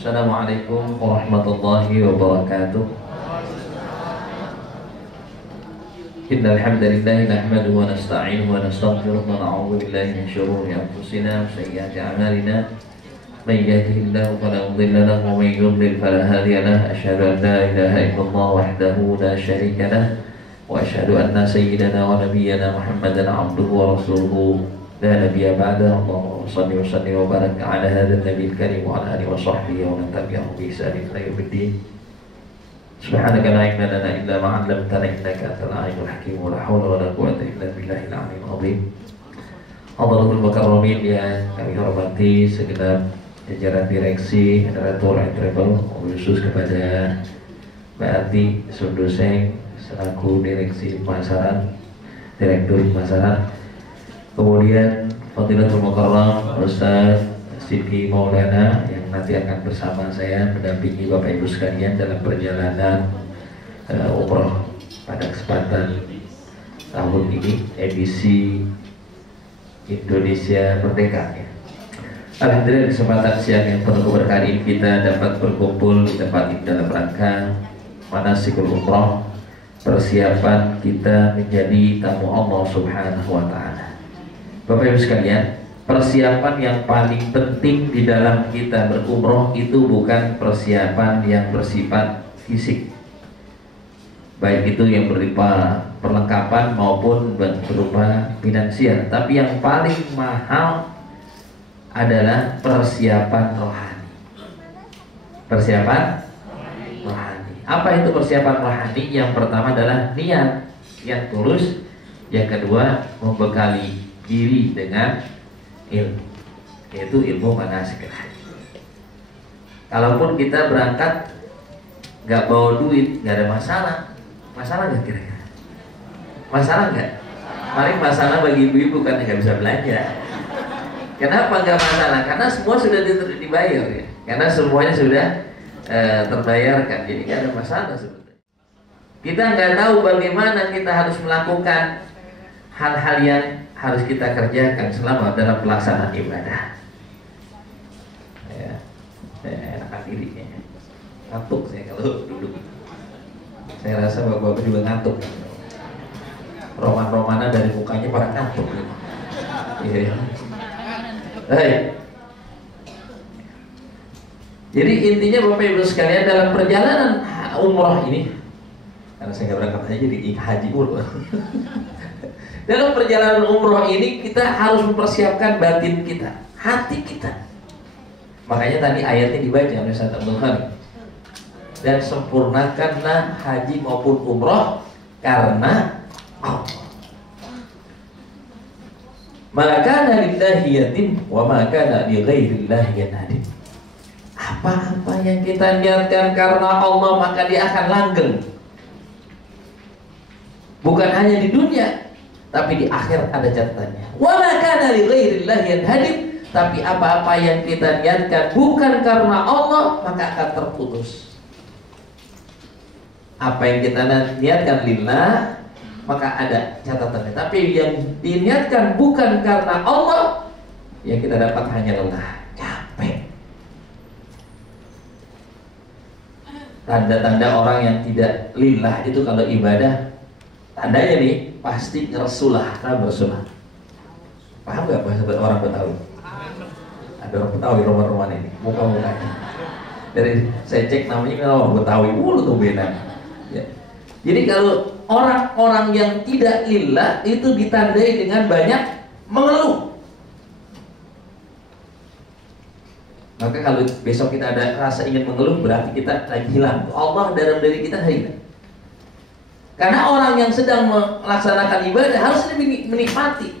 Assalamualaikum warahmatullahi wabarakatuh. Innal hamdalillah nahmaduhu wa nasta'inuhu wa nastaghfiruh wa na'udzu billahi min shururi anfusina wa sayyiati a'malina. May yahdihillahu fala mudilla lahu wa may yudlil fala hadiya lahu. Asyhadu an la ilaha illallah wahdahu la syarika lahu wa asyhadu anna sayyidana wa nabiyyana Muhammadan 'abduhu wa rasuluhu la nabiyya ba'dahu. Allahumma shalli wa sallim wa barik 'ala hadzal nabiyil karim wa 'ala alihi wa sahbihi wa man tabi'ahum bi ihsan ila yaumiddin. Subhanaka la ilma lana illa ma 'allamtana innaka antal 'alimul hakim wa la haula wa la quwwata illa billahil 'aliyyil 'azim. Hadratul mukarramin yang kami hormati segenap jajaran direksi Generator and Travel, khusus kepada Mbak Ati Sunduseng selaku direksi pemasaran, direktur pemasaran. Kemudian Fadilatul Mukarram Ustaz Sidki Maulana yang nanti akan bersama saya mendampingi Bapak Ibu sekalian dalam perjalanan umroh pada kesempatan tahun ini edisi Indonesia Merdeka ya. Alhamdulillah kesempatan siang yang penuh keberkahan ini kita dapat berkumpul di tempat ini dalam rangka manasikul umroh, persiapan kita menjadi tamu Allah Subhanahu wa Ta'ala. Bapak Ibu sekalian, persiapan yang paling penting di dalam kita berumroh itu bukan persiapan yang bersifat fisik, baik itu yang berupa perlengkapan maupun berupa finansial, tapi yang paling mahal adalah persiapan rohani. Persiapan rohani. Apa itu persiapan rohani? Yang pertama adalah niat yang tulus, yang kedua membekali diri dengan ilmu, yaitu ilmu manasikul haji. Kalaupun kita berangkat nggak bawa duit, nggak ada masalah. Masalah nggak kira-kira? Masalah nggak? Paling masalah bagi ibu-ibu kan nggak bisa belanja. Kenapa nggak masalah? Karena semua sudah dibayar ya. Karena semuanya sudah terbayarkan, jadi nggak ada masalah sebetulnya. Kita nggak tahu bagaimana kita harus melakukan hal-hal yang harus kita kerjakan selama dalam pelaksanaan ibadah. Ya, enakan dirinya. Ngantuk saya kalau duduk. Saya rasa bapak-bapak juga ngantuk. Roman-romana dari mukanya pada ngantuk. Iya. Baik. Jadi intinya Bapak Ibu sekalian dalam perjalanan umroh ini, karena saya nggak berangkat aja jadi haji umroh. Dalam perjalanan umroh ini kita harus mempersiapkan batin kita, hati kita. Makanya tadi ayatnya dibaca oleh Ustaz Abdul Khadir. Dan sempurnakanlah haji maupun umroh karena Allah. Maka lillahi yatim wa maka li ghairillahi yanadin. Apa-apa yang kita niatkan karena Allah maka dia akan langgeng. Bukan hanya di dunia, tapi di akhirat ada catatannya. Wa maka li ghairillahi yanadin. Tapi apa-apa yang kita niatkan bukan karena Allah maka akan terputus. Apa yang kita niatkan lillah maka ada catatannya. Tapi yang diniatkan bukan karena Allah, yang kita dapat hanya lelah, capek. Tanda-tanda orang yang tidak lillah itu kalau ibadah, tandanya nih pasti ngersulah, bersulah. Paham gak bahasa orang Betawi? Ada orang Betawi rumah-rumah ini, muka-mukanya. Dari saya cek namanya orang Betawi, lu tuh beda. Ya. Jadi kalau orang-orang yang tidak lillah itu ditandai dengan banyak mengeluh. Maka kalau besok kita ada rasa ingin mengeluh, berarti kita lagi hilang Allah dalam diri kita hilang. Karena orang yang sedang melaksanakan ibadah harus menikmati.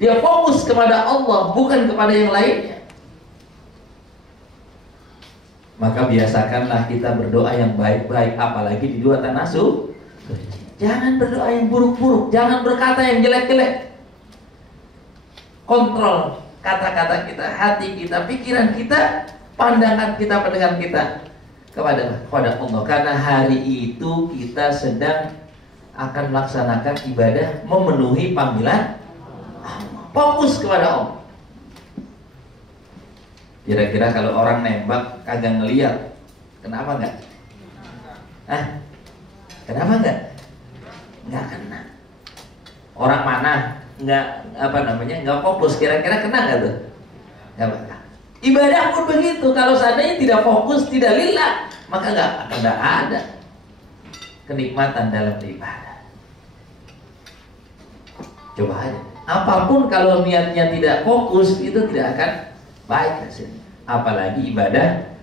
Dia fokus kepada Allah, bukan kepada yang lainnya. Maka biasakanlah kita berdoa yang baik-baik, apalagi di dua tanah suci. Jangan berdoa yang buruk-buruk, jangan berkata yang jelek-jelek. Kontrol kata-kata kita, hati kita, pikiran kita, pandangan kita, pendengar kita kepada Allah. Karena hari itu kita sedang akan melaksanakan ibadah, memenuhi panggilan Allah. Fokus kepada Allah. Kira-kira kalau orang nembak kagak ngeliat, kenapa enggak? Kenapa enggak? Enggak kena. Orang mana nggak fokus, kira-kira kena nggak tuh? Nggak bakal. Ibadah pun begitu, kalau seandainya tidak fokus, tidak lillah, maka nggak akan ada kenikmatan dalam ibadah. Coba aja, apapun kalau niatnya tidak fokus, itu tidak akan baik hasilnya. Apalagi ibadah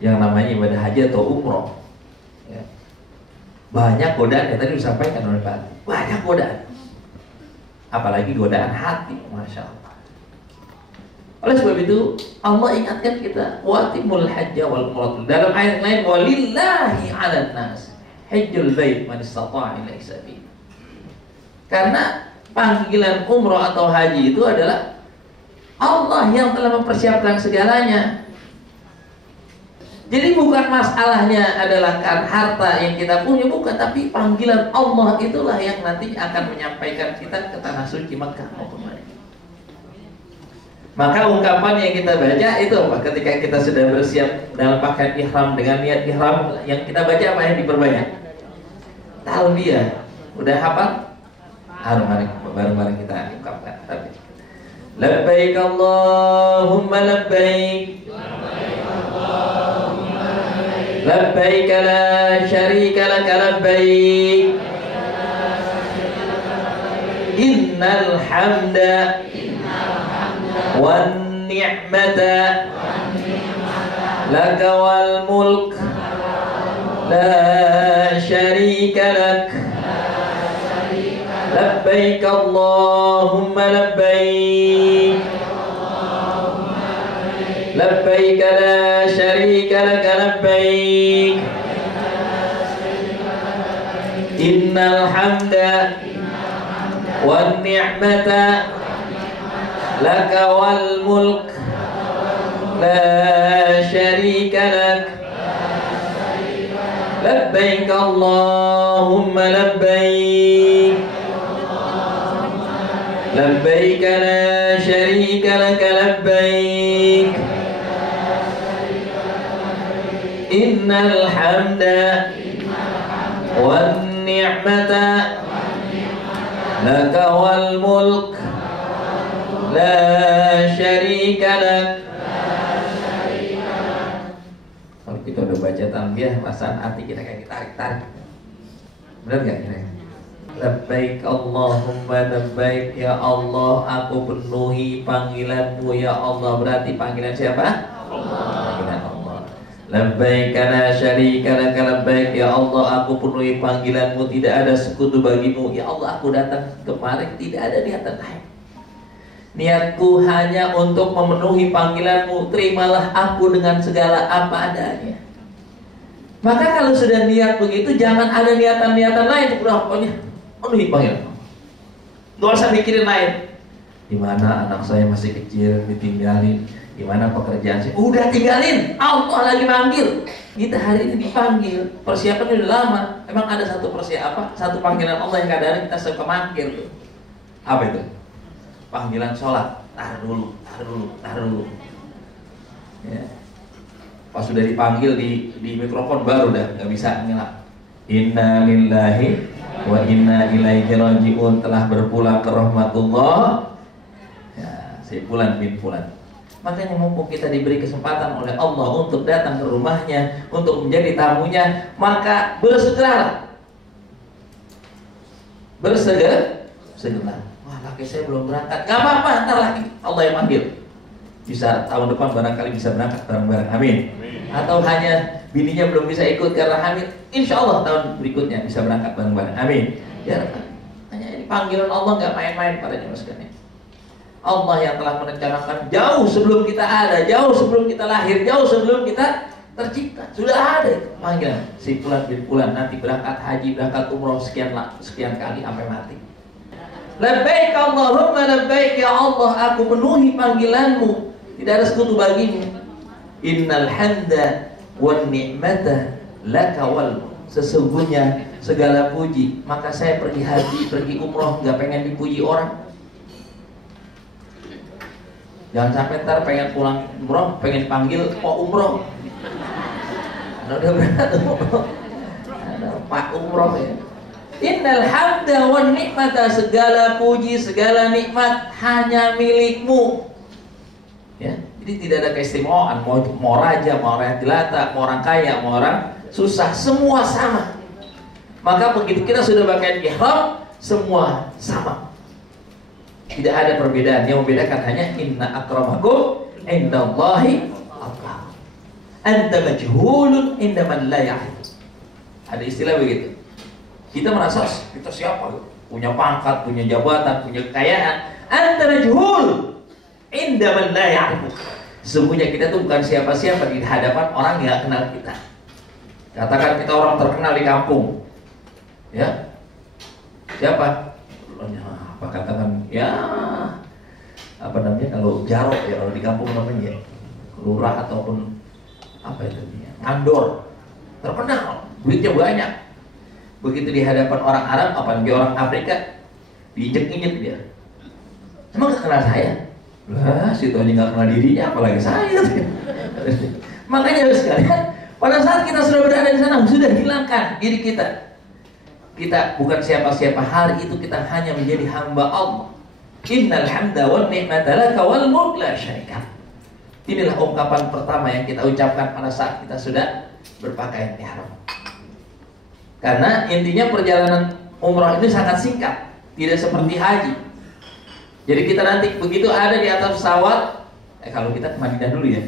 yang namanya ibadah haji atau umroh, ya. Banyak godaan yang tadi disampaikan oleh Pak. Banyak godaan, apalagi godaan hati, masya Allah. Oleh sebab itu Allah ingatkan kita, watimul hajja wal umrah. Dalam ayat lain, walillahi 'alan nas hajjul bait man istata'a ilaihi sabila. Karena panggilan umroh atau haji itu adalah Allah yang telah mempersiapkan segalanya. Jadi bukan masalahnya adalah kan harta yang kita punya, bukan, tapi panggilan Allah itulah yang nanti akan menyampaikan kita ke tanah suci Makkah maupun Madinah. Maka ungkapan yang kita baca itu apa? Ketika kita sudah bersiap dalam pakaian ihram dengan niat ihram, yang kita baca apa yang diperbanyak? Talbiyah. Udah hafal? Bareng-bareng kita ungkapkan. Labbaik Allahumma labbaik, labbaik la syarika laka labbaik, innal hamda wan ni'mata laka wal mulk la syarika lak. Labbaik Allahumma labbaik, labbaik la syarika laka labbaik, innal hamda wan ni'mata laka wal mulk la syarika lak. Labbaik Allahumma labbaik, labbaik la syarika laka labbaik, innal hamda wan ni'mata laka wal mulk la syarika lak. Kalau kita udah baca talbiyah, perasaan hati kita kayak ditarik-tarik. Benar gak kira-kira? Labbaik Allahumma labbaik, ya Allah aku penuhi panggilanmu ya Allah. Berarti panggilan siapa? Panggilan Allah. Labbaik la syarika laka labbaik, ya Allah aku penuhi panggilanmu, tidak ada sekutu bagimu. Ya Allah aku datang kemarin tidak ada niatan lain, niatku hanya untuk memenuhi panggilanmu, terimalah aku dengan segala apa adanya. Maka kalau sudah niat begitu, jangan ada niatan-niatan lain. Pokoknya penuhi panggilan, nggak usah mikirin lain. Di mana anak saya masih kecil ditinggalin, di mana pekerjaan saya udah tinggalin, Allah lagi manggil kita hari ini dipanggil. Persiapan udah lama. Emang ada satu satu panggilan Allah yang kadang-kadang kita suka mangkir tuh. Apa itu? Panggilan sholat, tahan dulu. Ya. Pas sudah dipanggil di mikrofon baru dah nggak bisa ngelak. Inna lillahi wa inna ilaihi raji'un, telah berpulang ke rahmatullah. Ya, si Fulan bin Fulan. Makanya mumpung kita diberi kesempatan oleh Allah untuk datang ke rumahnya, untuk menjadi tamunya, maka bersegeralah. Bersegera. Wah, laki saya belum berangkat. Gak apa-apa, ntar lagi Allah yang manggil. Bisa tahun depan barangkali bisa berangkat bareng-bareng. Amin. Atau hanya bininya belum bisa ikut karena hamil, insya Allah tahun berikutnya bisa berangkat bareng-bareng. Amin. Ya, hanya ini panggilan Allah nggak main-main pada jemaah sekalian. Allah yang telah merencanakan jauh sebelum kita ada, jauh sebelum kita lahir, jauh sebelum kita tercipta, sudah ada itu panggilan. Si Fulan bin Fulan nanti berangkat haji, berangkat umroh sekian kali sampai mati. Labbaik Allahumma labbaik, ya Allah aku penuhi panggilanmu, tidak ada sekutu bagimu. Innal hamda wan ni'mata laka wal mulk, sesungguhnya segala puji, maka saya pergi haji, pergi umroh nggak pengen dipuji orang. Jangan sampai ntar pengen pulang umroh, pengen panggil Pak Umroh. Udah berat umroh. Ada Pak Umroh ya. Innal hamda wan nikmata, segala puji, segala nikmat hanya milikmu. Ya, jadi tidak ada keistimewaan, mau raja, mau rakyat jelata, mau orang kaya, mau orang susah, semua sama. Maka begitu kita sudah pakaian ihram, semua sama. Tidak ada perbedaan. Yang membedakan hanya inna akramakum indallahi atqakum. Anta majhulun inda man la ya'rif. Ada istilah begitu. Kita merasa kita siapa? Punya pangkat, punya jabatan, punya kekayaan. Anta majhul inda man la ya'rif. Sesungguhnya kita tuh bukan siapa-siapa di hadapan orang yang gak kenal kita. Katakan kita orang terkenal di kampung. Ya. Siapa? Apa katakan ya apa namanya kalau jarok ya, kalau di kampung namanya lurah ataupun apa itu dia mandor, terkenal, duitnya banyak. Begitu di hadapan orang Arab, apalagi orang Afrika, diinjek-injek dia. Emang gak kenal saya? Lah, situ aja gak kenal dirinya, apalagi saya. Makanya harus sekalian, pada saat kita sudah berada di sana, sudah hilangkan diri kita. Kita bukan siapa-siapa, hari itu kita hanya menjadi hamba Allah. Innal hamda wan ni'mata laka wal mulk la syarika. Inilah ungkapan pertama yang kita ucapkan pada saat kita sudah berpakaian ihram. Karena intinya perjalanan umrah ini sangat singkat, tidak seperti haji. Jadi kita nanti begitu ada di atas pesawat, kalau kita ke Madinah dulu ya.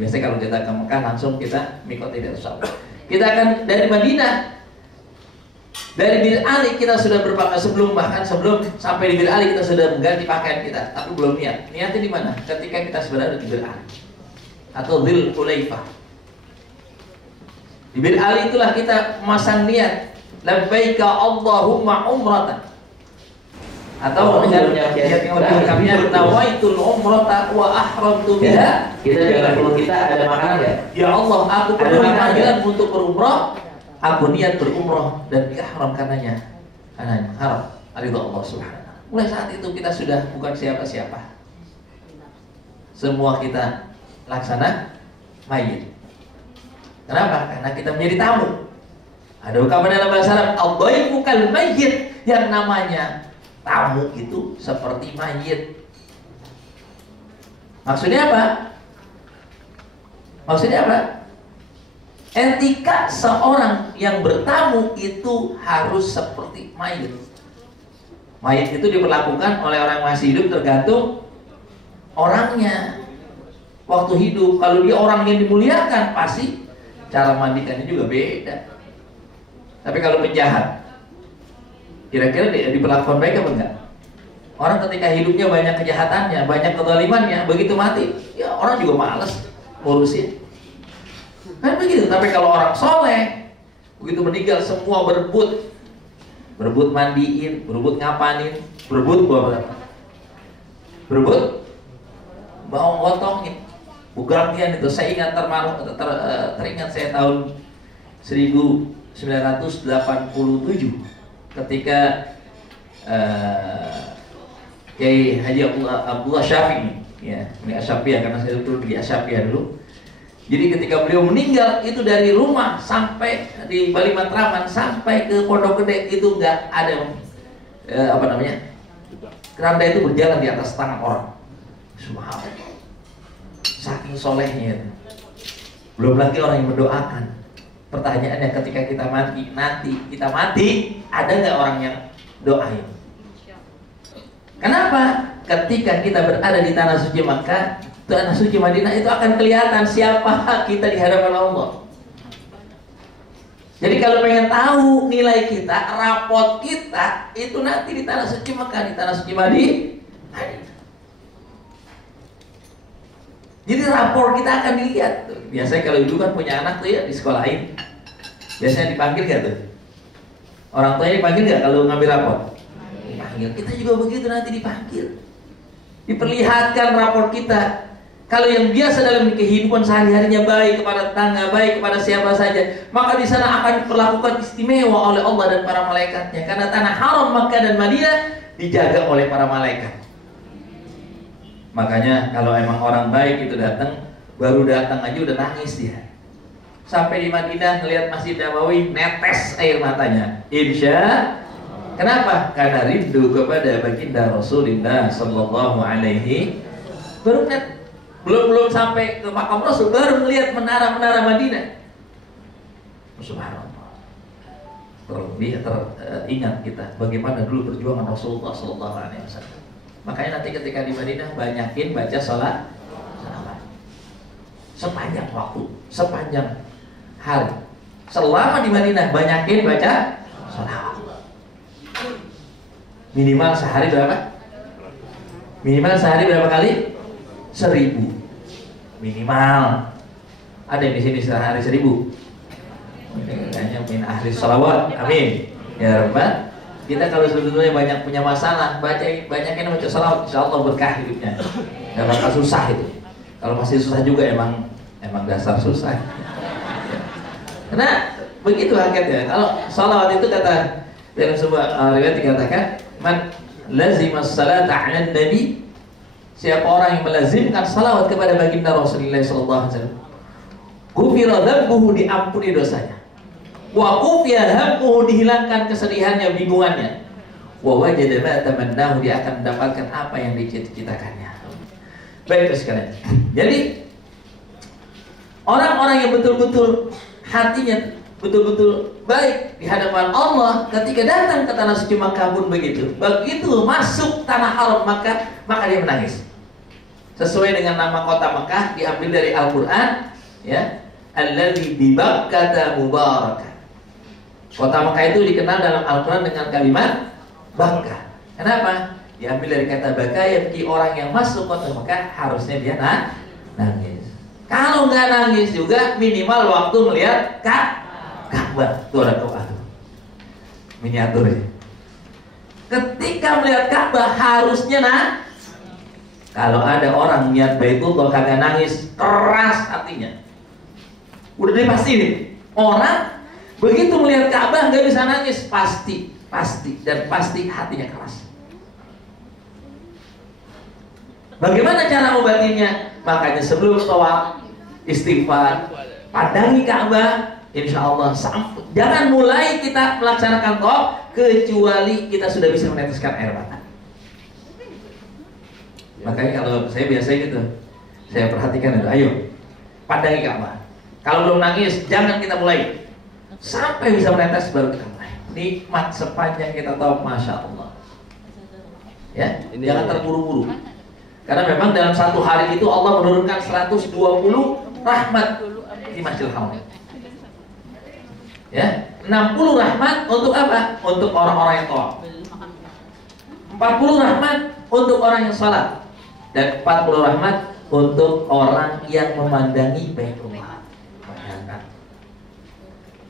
Biasanya kalau kita ke Mekah langsung kita mikot di atas pesawat. Kita akan dari Madinah. Dari Bir Ali kita sudah berpakaian sebelum sampai di Bir Ali kita sudah mengganti pakaian kita, tapi belum niat. Niatnya di mana? Ketika kita sudah ada di Bir Ali atau Dzul Hulaifah. Di Bir Ali itulah kita memasang niat, labbaika Allahumma umratan. Atau dengan niat yang lebih lengkapnya, nawaitul umrata wa ahramtu biha. Kita jaga perlu kita ada makanan ya? Ya Allah, aku panggilan untuk berumrah. Aku niat berumrah dan ihram karenanya, karena haram ridha Allah Subhanahu. Mulai saat itu kita sudah bukan siapa-siapa. Semua kita laksana mayit. Kenapa? Karena kita menjadi tamu. Ada ungkapan dalam bahasa Arab, al-dhaifu kal mayyit, yang namanya tamu itu seperti mayit. Maksudnya apa? Maksudnya apa? Etika seorang yang bertamu itu harus seperti mayit. Mayit itu diperlakukan oleh orang yang masih hidup tergantung orangnya. Waktu hidup, kalau dia orang yang dimuliakan, pasti cara mandikannya juga beda. Tapi kalau penjahat, kira-kira diperlakukan baik apa enggak? Orang ketika hidupnya banyak kejahatannya, banyak kezalimannya, begitu mati, ya orang juga malas ngurusin. Kan begitu. Tapi kalau orang soleh, begitu meninggal semua berebut mandiin, berebut ngapanin, berebut bawa berebut bawa ngotongin. Bugartian itu saya ingat teringat saya tahun 1987 ketika Kiai Haji Abdullah Syafi'i, ya, ini Asyafiyah karena saya dulu di Asyafiyah dulu. Jadi ketika beliau meninggal itu dari rumah sampai di Bali Matraman sampai ke Pondok Gede itu nggak ada keranda itu berjalan di atas tangan orang. Subhanallah. Saking solehnya itu. Belum lagi orang yang mendoakan. Pertanyaannya ketika kita mati ada nggak orang yang doain? Kenapa? Ketika kita berada di tanah suci Makkah, tanah suci Madinah, itu akan kelihatan siapa kita di hadapan Allah. Jadi kalau pengen tahu nilai kita, rapot kita, itu nanti di tanah suci Makkah, di tanah suci Madinah. Jadi rapor kita akan dilihat. Biasanya kalau ibu kan punya anak tuh ya, di sekolahin, biasanya dipanggil gak tuh? Orang tuanya dipanggil gak kalau ngambil rapor? Dipanggil. Kita juga begitu nanti dipanggil. Diperlihatkan rapor kita. Kalau yang biasa dalam kehidupan sehari-harinya baik kepada tetangga, baik kepada siapa saja, maka di sana akan diperlakukan istimewa oleh Allah dan para malaikatnya. Karena tanah haram Makkah dan Madinah dijaga oleh para malaikat. Makanya kalau emang orang baik itu datang, baru datang aja udah nangis dia. Sampai di Madinah ngelihat Masjid Nabawi, netes air matanya. Kenapa? Karena rindu kepada baginda Rasulullah Sallallahu Alaihi. Belum sampai ke makam Rasul, baru melihat menara-menara Madinah. Subhanallah. Teringat kita bagaimana dulu perjuangan Rasulullah Sallallahu Alaihi Wasallam. Makanya nanti ketika di Madinah banyakin baca salawat sepanjang waktu, sepanjang hari. Selama di Madinah banyakin baca salawat. Minimal sehari berapa? Minimal sehari berapa kali? 1000 minimal. Ada yang di sini sehari 1000? Kayaknya min ahli salawat. Amin ya Rabbal. Kita kalau sebetulnya banyak punya masalah, banyakin baca salawat, insya Allah berkah hidupnya. Gak bakal susah itu. Kalau masih susah juga emang dasar susah. Karena begitu hakikatnya. Kalau salawat itu kata dalam sebuah riwayat dikatakan, man lazimas salata 'ala nabi, siapa orang yang melazimkan salawat kepada baginda Rasulullah sallallahu alaihi wasallam, ghufira dzambuhu, diampuni dosanya. Wa qufiya hammuhu, dihilangkan kesedihannya, bingungannya. Wa wajada ma tamannahu, dia akan mendapatkan apa yang dicita-citakannya. Baik sekalian. Jadi orang-orang yang betul-betul hatinya betul-betul baik di hadapan Allah, ketika datang ke tanah suci Makkah pun begitu. Begitu masuk tanah haram Makkah, maka dia menangis. Sesuai dengan nama kota Makkah, diambil dari Al-Qur'an, ya. Alladzi bi Bakkah mubarakah. Kota Makkah itu dikenal dalam Al-Quran dengan kalimat Bakkah. Kenapa? Diambil dari kata Bakkah, yaitu orang yang masuk kota Makkah harusnya dia nangis. Kalau nggak nangis juga minimal waktu melihat Ka'bah. Itu ada Ka'bah miniatur ya. Ketika melihat Ka'bah harusnya kalau ada orang niat Baitullah kagak nangis, keras hatinya. Udah pasti nih orang begitu melihat Ka'bah nggak bisa nangis, pasti hatinya keras. Bagaimana cara obatinya? Makanya sebelum tawaf istighfar, pandangi Ka'bah, insya Allah. Jangan mulai kita melaksanakan tawaf kecuali kita sudah bisa meneteskan air mata. Makanya kalau saya biasa gitu, saya perhatikan itu, ayo pandangi Ka'bah. Kalau belum nangis, jangan kita mulai. Sampai bisa menetes baru kita mulai. Nikmat sepanjang kita tahu, masya Allah. Ya, jangan terburu-buru. Karena memang dalam satu hari itu Allah menurunkan 120 rahmat di Masjidil Haram. Ya, 60 rahmat untuk apa? Untuk orang-orang yang tawaf. 40 rahmat untuk orang yang salat, dan 40 rahmat untuk orang yang memandangi Baitullah.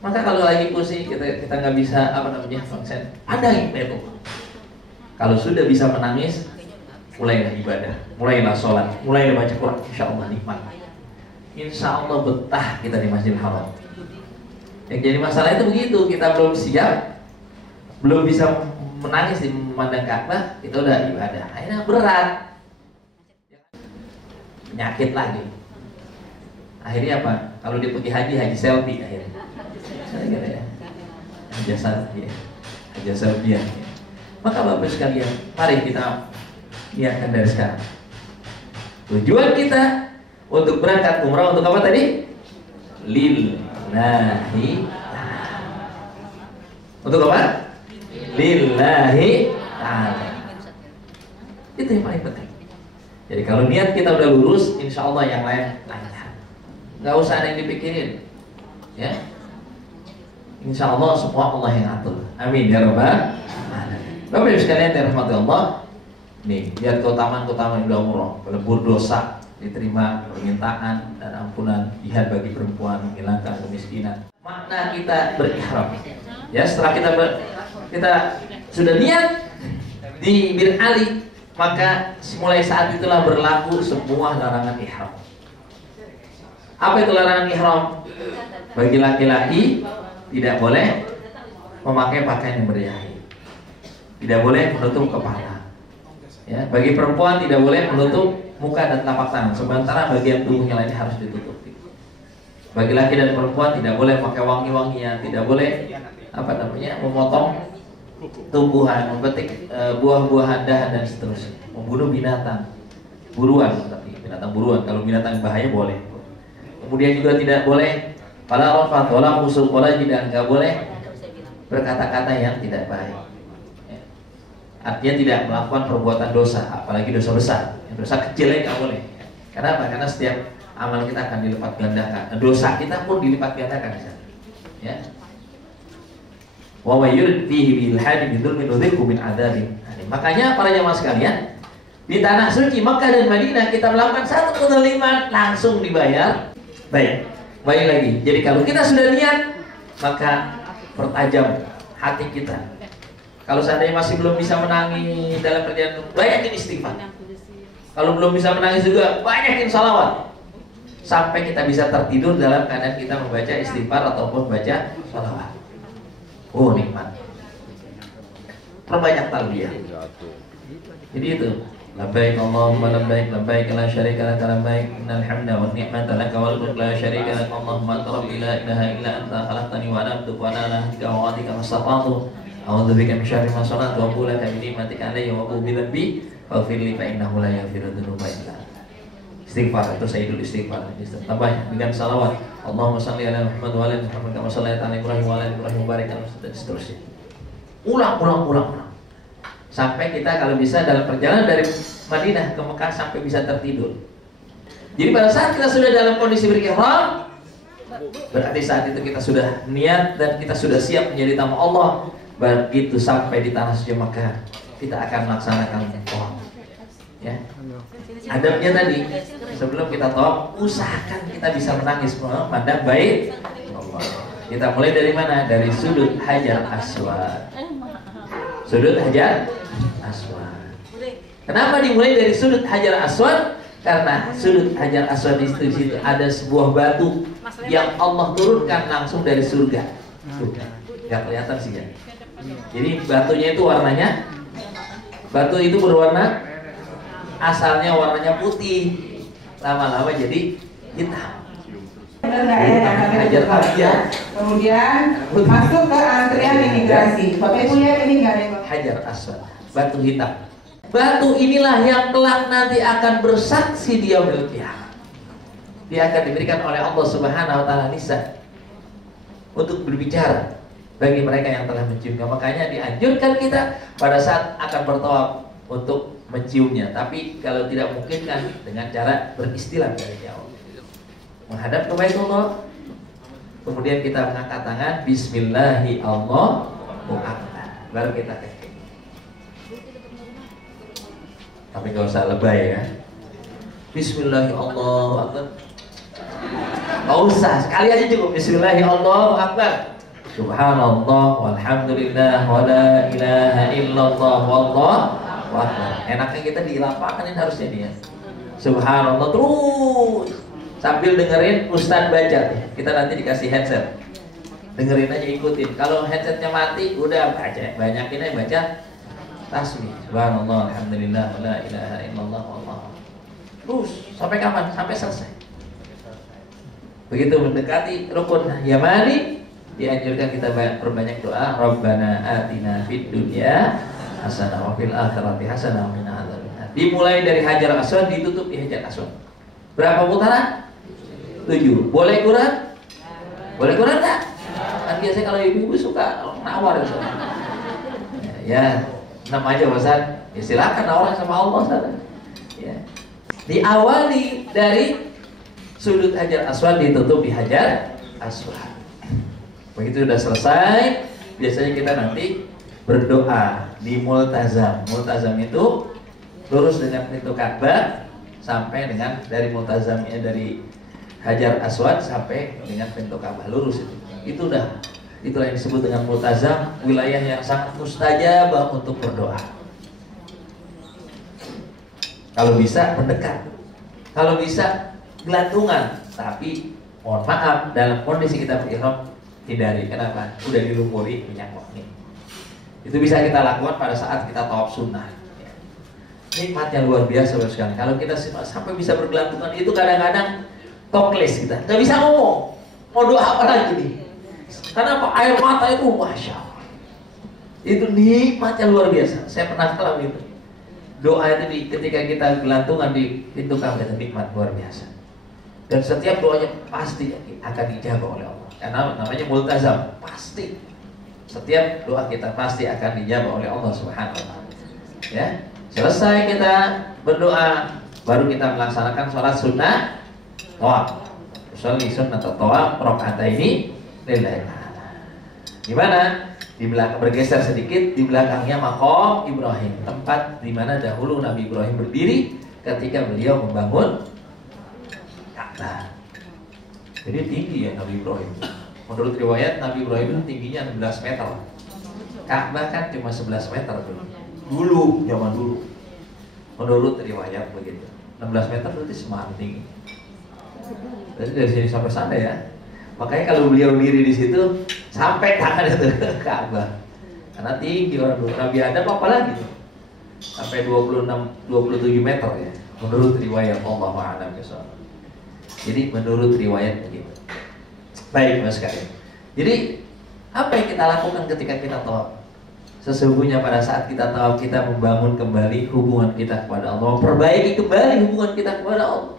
Maka kalau lagi pusing kita nggak bisa konsen, pandangi Baitullah. Kalau sudah bisa menangis, mulailah ibadah, mulailah sholat, mulailah baca Quran, insya Allah nikmat. Insya Allah betah kita di Masjidil Haram. Yang jadi masalah itu begitu, kita belum siap, belum bisa menangis di memandang Ka'bah, itu udah ibadah, akhirnya berat, penyakit lagi. Akhirnya apa? Kalau dia pergi haji selfie akhirnya. Haji selfie ya. Maka Bapak sekalian, mari kita niatkan dari sekarang. Tujuan kita untuk berangkat umrah untuk apa tadi? Lillahi. Untuk apa? Lillahi ta'ala. Itu yang paling penting. Jadi kalau niat kita udah lurus, insya Allah yang lain lancar. Nggak usah ada yang dipikirin, ya. Insya Allah semua Allah yang atur. Amin ya Rabbal alamin. Bapak Ibu sekalian yang dirahmati Allah, nih lihat keutamaan-keutamaan ibadah umroh, pelebur dosa, diterima permintaan dan ampunan, jihad bagi perempuan, menghilangkan kemiskinan. Makna kita berihram. Ya, setelah kita sudah niat di Bir Ali, maka mulai saat itulah berlaku semua larangan ihram. Apa itu larangan ihram? Bagi laki-laki tidak boleh memakai pakaian yang berjahit, tidak boleh menutup kepala. Ya, bagi perempuan tidak boleh menutup muka dan telapak tangan, sementara bagian tubuh yang lainnya harus ditutupi. Bagi laki dan perempuan tidak boleh pakai wangi-wangian, tidak boleh memotong tumbuhan, memetik buah-buahan, dahan dan seterusnya, membunuh binatang buruan, tapi binatang buruan. Kalau binatang bahaya boleh. Kemudian juga tidak boleh pada rafat, wala fusuq, wala jidal, nggak boleh berkata-kata yang tidak baik. Artinya tidak melakukan perbuatan dosa, apalagi dosa besar. Dosa kecilnya nggak boleh. Kenapa? Karena setiap amal kita akan dilipat gandakan. Dosa kita pun dilipat gandakan. Ya. Wa yurid fihi bil hadi bidzulmin nudzikhu min adzabin. Makanya para jamaah sekalian, di tanah suci Makkah dan Madinah kita melakukan satu kezaliman langsung dibayar. Baik lagi. Jadi kalau kita sudah niat, maka pertajam hati kita. Kalau seandainya masih belum bisa menangis dalam perjalanan, banyakin istighfar. Kalau belum bisa menangis juga, banyakin salawat. Sampai kita bisa tertidur dalam keadaan kita membaca istighfar ataupun baca salawat. Oh, nikmat. Perbanyak talbiyah. Jadi itu. Labbaik Allahumma labbaik, labbaik la syarika laka labbaik, innal hamda wan ni'mata laka wal mulku la syarika lak. Allahumma anta rabbi la ilaha illa anta khalaqtani wa ana abduka wa ana ala ahdika wa wa'dika mastata'tu. A'udzu bika min syarri ma sana'tu wa aqulu laka bi ni'matika alayya wa aqulu bi dhanbi faghfir li fa innahu la yaghfiru dzunuba illa anta. Istighfar itu sayyidul istighfar. Tambah dengan salawat. Allahumma shalli ala Muhammad wa ala Muhammad kama shallaita ala Ibrahim wa ala Ibrahim wa barik ala Muhammad, dan seterusnya. Ulang. Sampai kita kalau bisa dalam perjalanan dari Madinah ke Mekah sampai bisa tertidur. Jadi pada saat kita sudah dalam kondisi berihram, berarti saat itu kita sudah niat dan kita sudah siap menjadi tamu Allah. Begitu sampai di tanah suci Mekah, kita akan melaksanakan tawaf. Ya. Adabnya tadi, sebelum kita tawaf, usahakan kita bisa menangis memandang bait Allah. Kita mulai dari mana? Dari sudut Hajar Aswad. Sudut Hajar Aswad. Kenapa dimulai dari sudut Hajar Aswad? Karena sudut Hajar Aswad di situ ada sebuah batu yang Allah turunkan langsung dari surga. Gak kelihatan sih ya. Jadi batunya itu warnanya, batu itu berwarna, asalnya warnanya putih, lama-lama jadi hitam. Hajar Aswad. Kemudian masuk ke antrian imigrasi. Bapak Ibu lihat ini nggak ada Hajar Aswad, batu hitam. Batu inilah yang kelak nanti akan bersaksi di yaumil qiyamah. Dia akan diberikan oleh Allah Subhanahu wa taala lisan untuk berbicara bagi mereka yang telah menciumnya. Makanya dianjurkan kita pada saat akan bertawaf untuk menciumnya. Tapi kalau tidak mungkin kan dengan cara beristilah dari jauh. Menghadap ke Baitullah. Kemudian kita mengangkat tangan, Bismillahi Allahu Akbar. Baru kita kekek. Tapi nggak usah lebay ya. Bismillahi Allahu Akbar. Nggak usah, sekali aja cukup. Bismillahi Allahu Akbar. Subhanallah walhamdulillah wa la ilaha illallah wallahu akbar. Enaknya kita di lapangan ini harusnya dia. Subhanallah terus sambil dengerin Ustadz baca. Kita nanti dikasih headset. Dengerin aja, ikutin. Kalau headsetnya mati, udah baca. Banyakin aja baca tasbih. Subhanallah alhamdulillah wa la ilaha illallah wallahu. Terus sampai kapan? Sampai selesai. Begitu mendekati rukun yamani, dianjurkan kita perbanyak doa. Rabbana atina fid dunya hasanah wa fil akhirati hasanah wa qina adzabannar. Dimulai dari Hajar Aswad, ditutup di Hajar Aswad. Berapa putaran? 7. Boleh kurang? Boleh kurang enggak? Kan biasanya kalau ibu-ibu suka nawar ya. Ya, 6 aja Ustaz. Ya silakan nawar sama Allah Ustaz. Ya. Diawali dari sudut Hajar Aswad, ditutup di Hajar Aswad. Begitu sudah selesai, biasanya kita nanti berdoa di multazam. Multazam itu lurus dengan pintu Ka'bah sampai dengan dari multazamnya dari Hajar Aswad sampai dengan pintu Ka'bah, lurus itu. Itulah yang disebut dengan multazam, wilayah yang sangat mustajabah untuk berdoa. Kalau bisa mendekat, kalau bisa gelantungan, tapi mohon maaf dalam kondisi kita berihram hindari. Kenapa? Udah dilumuri minyak wangi. Itu bisa kita lakukan pada saat kita tawaf sunnah. nikmatnya luar biasa sekali. Kalau kita sampai bisa bergelantungan itu kadang-kadang talkless kita, nggak bisa ngomong. Mau doa apa lagi nih? Karena apa? Air mata itu masya Allah. Itu nikmatnya luar biasa. Saya pernah alami itu. Doa itu ketika kita gelantungan di pintu kamar itu nikmat luar biasa. Dan setiap doanya pasti akan dijawab oleh Allah. Karena namanya multazam, pasti. Setiap doa kita pasti akan dijawab oleh Allah Subhanahu wa taala. Ya. Selesai kita berdoa, baru kita melaksanakan sholat sunnah tawaf. Sholat sunnah tawaf rakaat ini lillahi ta'ala. Di mana? Di belakang, bergeser sedikit, di belakangnya maqam Ibrahim, tempat di mana dahulu Nabi Ibrahim berdiri ketika beliau membangun Ka'bah. Jadi tinggi ya Nabi Ibrahim. Menurut riwayat Nabi Ibrahim itu tingginya 16 meter. Ka'bah kan cuma 11 meter dulu, zaman dulu. Menurut riwayat begitu. 16 meter berarti semakin tinggi. Jadi dari sini sampai sana ya. Makanya kalau beliau diri di situ sampai tangan itu ke Ka'bah. Karena tinggi orang dulu. Nabi Adam apa lagi tuh? Sampai 27 meter ya. Menurut riwayat Allahu a'lam bishawab. Jadi menurut riwayat begitu. Baik Mas sekalian. Jadi apa yang kita lakukan ketika kita tawaf? Sesungguhnya pada saat kita tawaf kita membangun kembali hubungan kita kepada Allah, memperbaiki kembali hubungan kita kepada Allah.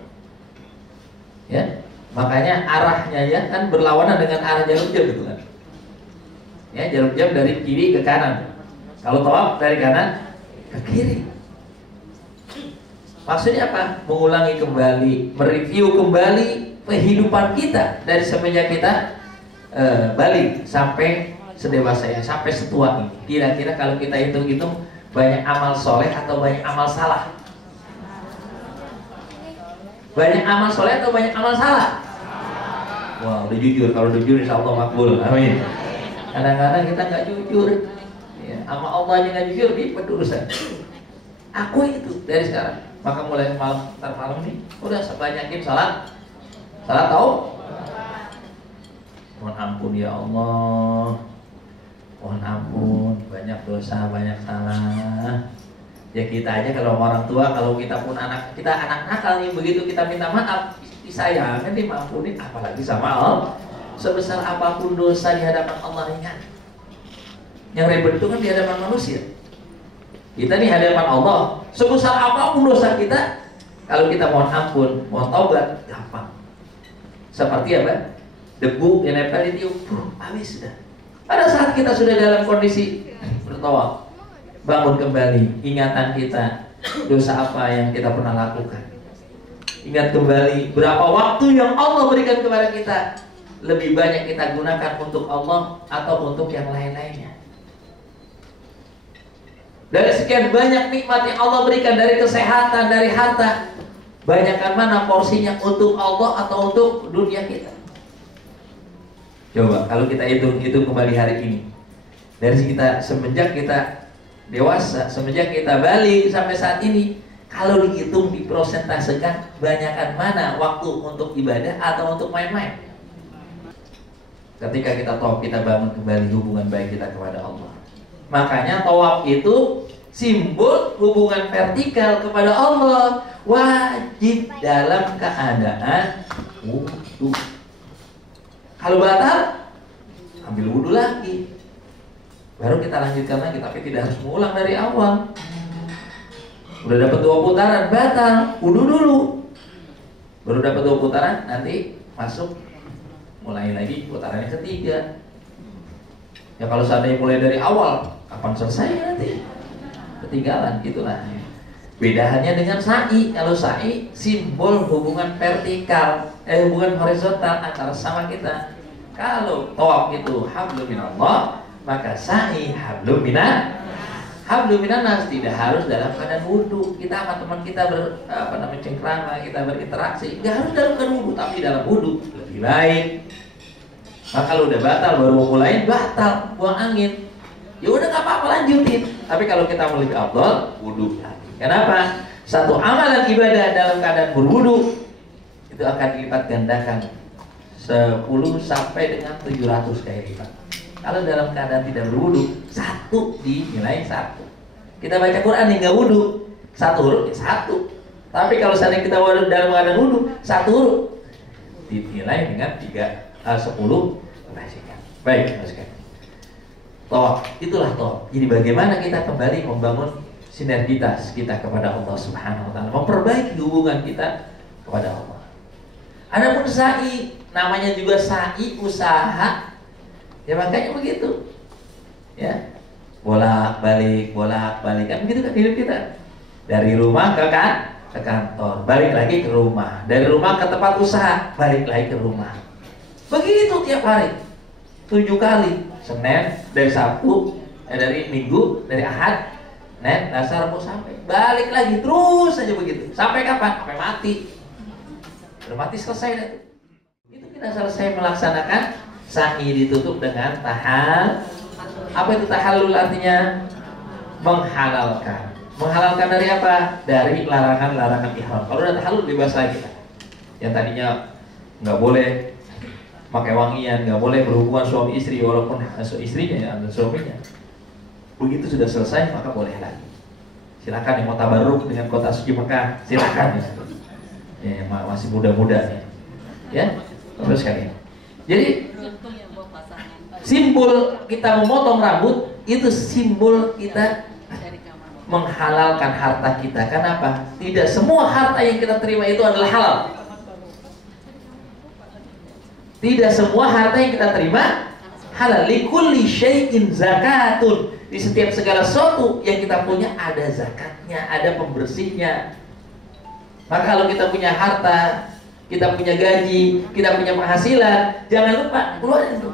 Ya, makanya arahnya ya kan berlawanan dengan arah jarum jam gitu kan. Ya, jarum jam dari kiri ke kanan. Kalau tawaf dari kanan ke kiri. Maksudnya apa? Mengulangi kembali, mereview kembali kehidupan kita dari semenjak kita balik sampai sedewasanya, sampai setua ini. Kira-kira kalau kita hitung-hitung banyak amal soleh atau banyak amal salah? Banyak amal soleh atau banyak amal salah? Wah, udah jujur. Kalau jujur insya Allah makbul. Amin. Kadang-kadang kita nggak jujur, ya, sama Allah aja nggak jujur, ribet urusan. Aku itu dari sekarang. Maka mulai malam nih, udah sebanyakin salat tahu. Mohon ampun ya Allah. Mohon ampun, banyak dosa, banyak salah. Ya kita aja kalau orang tua, kalau kita pun anak nakal nih, begitu kita minta maaf, disayangin, dimaafuni, apalagi sama Allah. Sebesar apapun dosa di hadapan Allah ringan. Yang ribet itu kan di hadapan manusia. Kita di hadapan Allah, sebesar apapun dosa kita, kalau kita mohon ampun, mohon taubat, gampang. Seperti apa? Debu yang nempel di tiup, habis sudah. Pada saat kita sudah dalam kondisi bertawaf, bangun kembali ingatan kita, dosa apa yang kita pernah lakukan. Ingat kembali berapa waktu yang Allah berikan kepada kita, lebih banyak kita gunakan untuk Allah atau untuk yang lain-lainnya. Dari sekian banyak nikmat yang Allah berikan, dari kesehatan, dari harta, banyakkan mana porsinya untuk Allah atau untuk dunia kita? Coba kalau kita hitung kembali hari ini, dari kita semenjak kita dewasa, semenjak kita balik sampai saat ini, kalau dihitung diprosentasekan, banyakkan mana waktu untuk ibadah atau untuk main-main? Ketika kita tawaf, kita bangun kembali hubungan baik kita kepada Allah. Makanya tawaf itu simbol hubungan vertikal kepada Allah, wajib dalam keadaan wudu. Kalau batal, ambil wudu lagi, baru kita lanjutkan lagi, tapi tidak harus mengulang dari awal. Udah dapat 2 putaran, batal, wudu dulu, baru dapat 2 putaran, nanti masuk mulai lagi putaran yang ketiga. Ya kalau seandainya mulai dari awal, kapan selesai nanti? Ketinggalan, gitulah. Bedaannya dengan sa'i. Kalau sa'i simbol hubungan vertikal, hubungan horizontal antara sama kita. Kalau tawaf itu hablum minallah, maka sa'i hablum minan nas. Tidak harus dalam keadaan wudu. Kita sama teman kita cengkrama, kita berinteraksi, nggak harus dalam keadaan wudu, tapi dalam wudu lebih baik. Maka kalau udah batal baru mau mulai, batal, buang angin, ya udah nggak apa-apa, lanjutin. Tapi kalau kita mau lebih afdal, wudu lagi. Kenapa? Satu amalan ibadah dalam keadaan berwudu itu akan dilipat gandakan 10 sampai dengan 700 kali lipat. Kalau dalam keadaan tidak berwudu, 1 dinilai 1. Kita baca Quran nih nggak wudu, Satu huruf ya satu. Tapi kalau seandainya kita dalam keadaan wudhu, satu huruf dinilai dengan 10 kebajikan. Baik, masukkan. Itulah toh. Jadi bagaimana kita kembali membangun sinergitas kita kepada Allah Subhanahu wa taala, memperbaiki hubungan kita kepada Allah. Adapun sa'i, namanya juga sa'i, usaha. Ya makanya begitu. Ya. Bolak-balik kan begitu kan hidup kita. Dari rumah ke kantor, balik lagi ke rumah. Dari rumah ke tempat usaha, balik lagi ke rumah. Begitu tiap hari. 7 kali. Senin, dari Sabtu, dari Minggu, dari Ahad, Senin, Selasa, Rabu sampai balik lagi terus saja begitu. Sampai kapan? Sampai mati. Udah mati selesai dah. Itu kita selesai melaksanakan sa'i, ditutup dengan tahal. Apa itu tahallul artinya? Menghalalkan. Menghalalkan dari apa? Dari larangan-larangan ihram. Kalau udah tahallul bebas lagi. Yang tadinya nggak boleh pakai wangian, nggak boleh berhubungan suami istri walaupun istrinya ya, dan suaminya. Begitu sudah selesai maka boleh lagi. Silakan yang mau tabarruk dengan kota suci Mekah, silakan ya. Masih muda-muda ya. Terus kalian. Jadi simbol kita memotong rambut itu simbol kita menghalalkan harta kita. Kenapa? Tidak semua harta yang kita terima itu adalah halal. Tidak semua harta yang kita terima halal. Likulli syai'in zakatun. Di setiap segala sesuatu yang kita punya ada zakatnya, ada pembersihnya. Maka kalau kita punya harta, kita punya gaji, kita punya penghasilan, jangan lupa keluarin itu.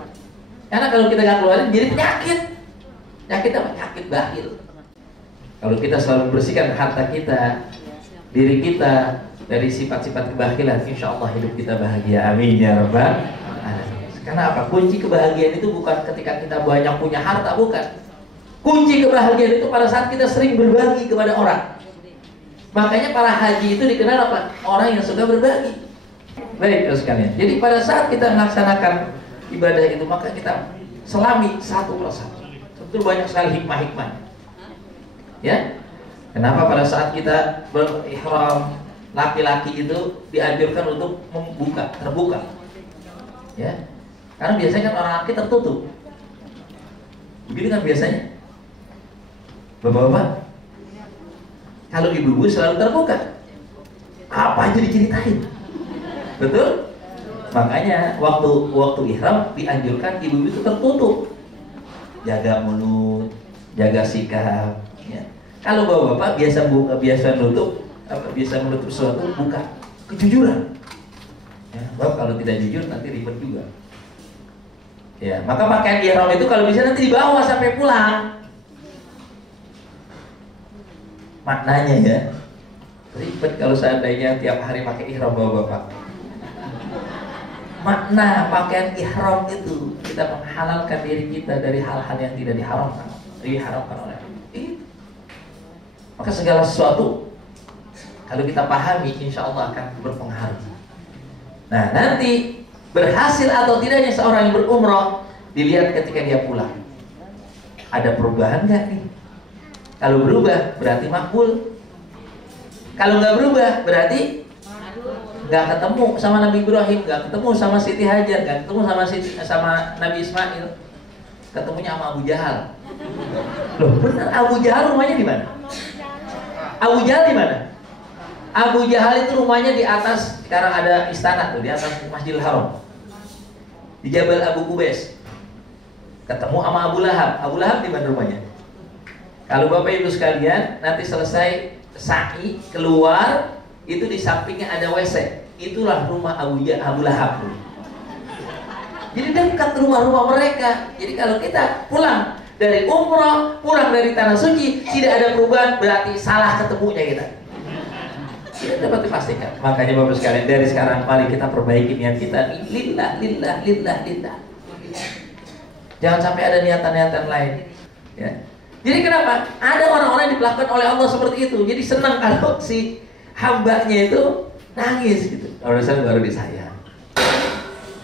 Karena kalau kita nggak keluarin jadi penyakit. Penyakit apa? Penyakit bakhil. Kalau kita selalu membersihkan harta kita, diri kita dari sifat-sifat kebakhilan, insya Allah hidup kita bahagia. Amin ya rabbal alamin. Karena apa? Kunci kebahagiaan itu bukan ketika kita banyak punya harta, bukan. Kunci kebahagiaan itu pada saat kita sering berbagi kepada orang. Makanya para haji itu dikenal apa? Orang yang suka berbagi. Baik terus sekalian. Jadi pada saat kita melaksanakan ibadah itu maka kita selami satu persatu. Tentu banyak sekali hikmah-hikmah. Ya. Kenapa pada saat kita berihram laki-laki itu dianjurkan untuk terbuka. Ya. Karena biasanya kan orang laki tertutup. Begitu kan biasanya. Bapak-bapak, kalau ibu-ibu selalu terbuka, apa aja diceritain, betul? Makanya waktu ihram dianjurkan ibu-ibu itu tertutup, jaga mulut, jaga sikap. Ya. Kalau bapak-bapak biasa menutup sesuatu, buka kejujuran. Ya, bapak kalau tidak jujur nanti ribet juga. Ya, maka pakaian ihram itu kalau bisa nanti dibawa sampai pulang. Maknanya ya ribet kalau seandainya tiap hari pakai ihram bapak-bapak. Makna pakaian ihram itu kita menghalalkan diri kita dari hal-hal yang tidak diharamkan oleh itu. Maka segala sesuatu kalau kita pahami insya Allah akan berpengaruh. Nah nanti berhasil atau tidaknya seorang yang berumrah dilihat ketika dia pulang. Ada perubahan nggak nih? Kalau berubah berarti makbul. Kalau nggak berubah berarti nggak ketemu sama Nabi Ibrahim, nggak ketemu sama Siti Hajar, nggak ketemu sama Nabi Ismail. Ketemunya sama Abu Jahal. Loh benar, Abu Jahal rumahnya di mana? Abu Jahal di mana? Abu Jahal itu rumahnya di atas, sekarang ada istana tuh di atas Masjidil Haram. Di Jabal Abu Qubais. Ketemu sama Abu Lahab. Abu Lahab di mana rumahnya? Kalau Bapak Ibu sekalian nanti selesai sa'i keluar itu di sampingnya ada WC. Itulah rumah Abu Lahab. Jadi dekat rumah-rumah mereka. Jadi kalau kita pulang dari umrah, pulang dari tanah suci tidak ada perubahan berarti salah ketemunya kita. Tidak dapat dipastikan. Makanya Bapak sekalian dari sekarang mari kita perbaiki niat kita lillah. Jangan sampai ada niatan-niatan lain. Ya. Jadi kenapa? Ada orang-orang yang diperlakukan oleh Allah seperti itu. Jadi senang kalau si hambanya itu nangis gitu. Kalau saya baru disayang.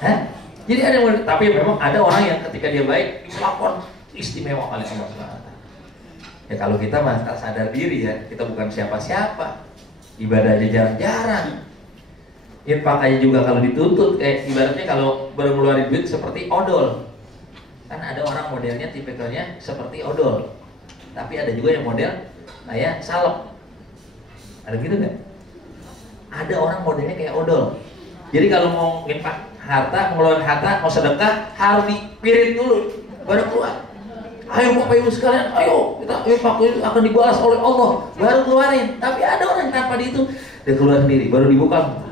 Hah? Jadi ada yang, tapi memang ada orang yang ketika dia baik diperlakukan istimewa oleh Allah SWT. Ya kalau kita mah tak sadar diri ya, kita bukan siapa-siapa, ibadah aja jarang-jarang. Infak aja juga kalau dituntut, kayak ibaratnya kalau baru ngeluarin duit seperti odol. Kan ada orang modelnya tipikalnya seperti odol, tapi ada juga yang model kayak salep. Ada gitu nggak? Ada orang modelnya kayak odol. Jadi kalau mau infak harta, ngeluarin harta, mau sedekah, harus dipirit dulu, baru keluar. Ayo Bapak Ibu sekalian, ayo kita infak itu akan dibalas oleh Allah, baru keluarin. Tapi ada orang tanpa itu, dia keluar sendiri, baru dibuka.